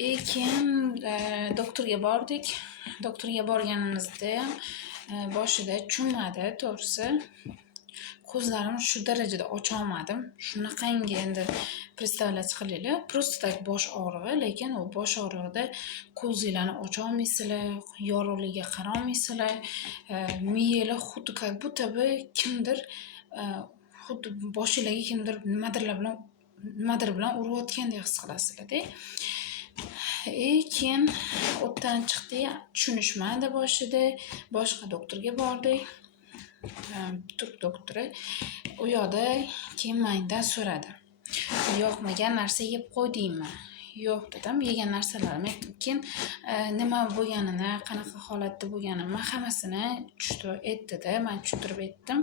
Keyin doktorga bordik. Doktorga borganimizda ham boshida tushunmadi to'g'risi. Ko'zlarimni shu darajada ocholmadim. Shunaqangi endi представлять qilinglar. Просто tak bosh og'rig'i, lekin u bosh og'rig'ida ko'zinglarni ocholmaysizlar, yorug'ligiga qarolmaysizlar. Miyanglar xuddi как будто бы kimdir xuddi boshinglarga kimdir nimadir bilan urayotgandek his qilasizlar-da. Keyin o'tdan chiqdi, tushunishmadi boshida. Boshqa doktorga bordik. Turk doktori. U yoqda keyin mendan so'radi. Yoqmagan narsa yeb qo'ydingmi? Yo'q dedim. Yegan narsalarim. Keyin nima bo'lganini, qanaqa holatda bo'lganini hammasini aytdi-da, men tushuntirib aytdim.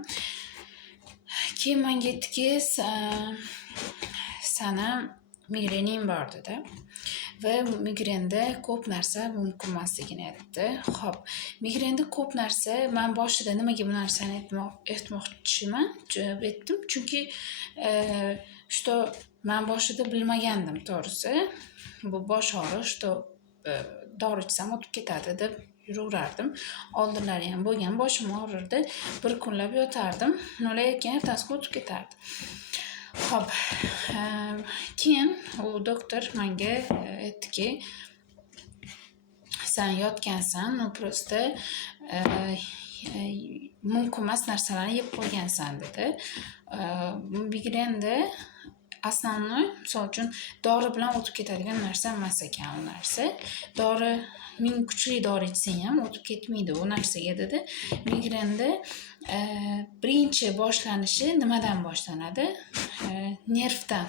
Keyin menga aytdiki, sana migrening bor dedi. Va migrenda ko'p narsa mumkin emasligini aytdi. Xo'p, migrenda ko'p narsa, men boshida nimaga bu narsani aytmoqchiman deb aytdim. Chunki что men boshida bilmagandim to'g'risi. Bu bosh og'riq dori ichsam o'tib ketadi deb yuraverardim. Oldinlari ham bo'lgan, boshim og'rirdi. Bir kunlab yotardim. Nolayotgan ertasiga o'tib ketardi. Xo'p, keyin u doktor menga aytdiki, sen yotgansan, просто mumkin emas narsalarni yeb qo'ygansan dedi. Migrenda основной, misol uchun dori bilan o'tib ketadigan narsa emas ekan u narsa. Dori, ming kuchli dori ichsang ham o'tib ketmaydi u narsaga dedi. Migrenda birinchi boshlanishi nimadan boshlanadi? Nervdan.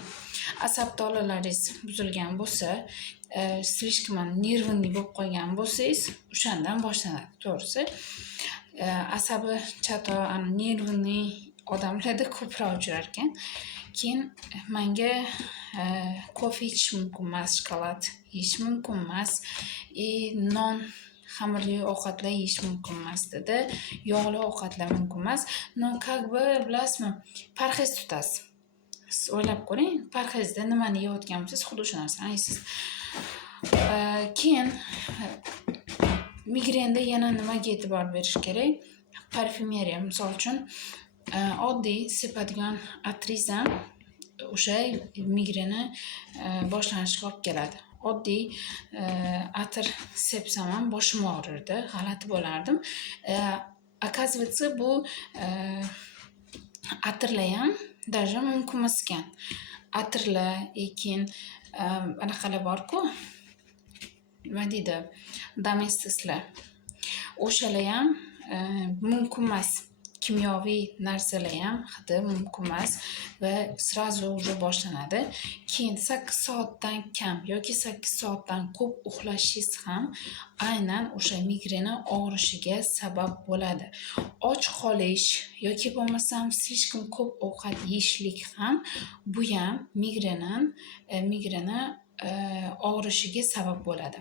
Asab tolalaringiz buzilgan bo'lsa, слишком nervli bo'lib qolgan bo'lsangiz, o'shandan boshlanadi, to'g'risi. Asabi chato, nervli odamlarda ko'proq uchrar ekan. Keyin menga kofe ichish mumkin emas, shokolad yeyish mumkin emas, non, xamirli ovqatlar yeyish mumkin emas dedi. Yog'li ovqatlar mumkin emas. No, как бы bilasizmi, parhez tutasiz. Siz o'ylab ko'ring, parhezda nimani yeyotgan bo'lsangiz, xuddi o'sha narsani yeysiz. Keyin migrenda yana nimaga e'tibor berish kerak? Parfumeriya, misol uchun, oddiy sepadigan atrizam o'sha migreni boshlanishiga olib keladi. Oddiy atir sepsam ham boshim og'rirdi, g'alati bo'lardim. Оказывается, bu atirlar ham даже mumkin emas ekan. Atirlar, keyin anaqalar bor-ku, nima deydi, domestoslar. O'shalar ham mumkin emas. Kimyoviy narsalar ham hidi mumkin emas va srazu уже boshlanadi. Keyin 8 soatdan kam yoki 8 soatdan ko'p uxlashingiz ham aynan o'sha migrena og'rishiga sabab bo'ladi. Och qolish yoki bo'lmasam слишком ko'p ovqat yeyishlik ham bu ham migrena og'rishiga sabab bo'ladi.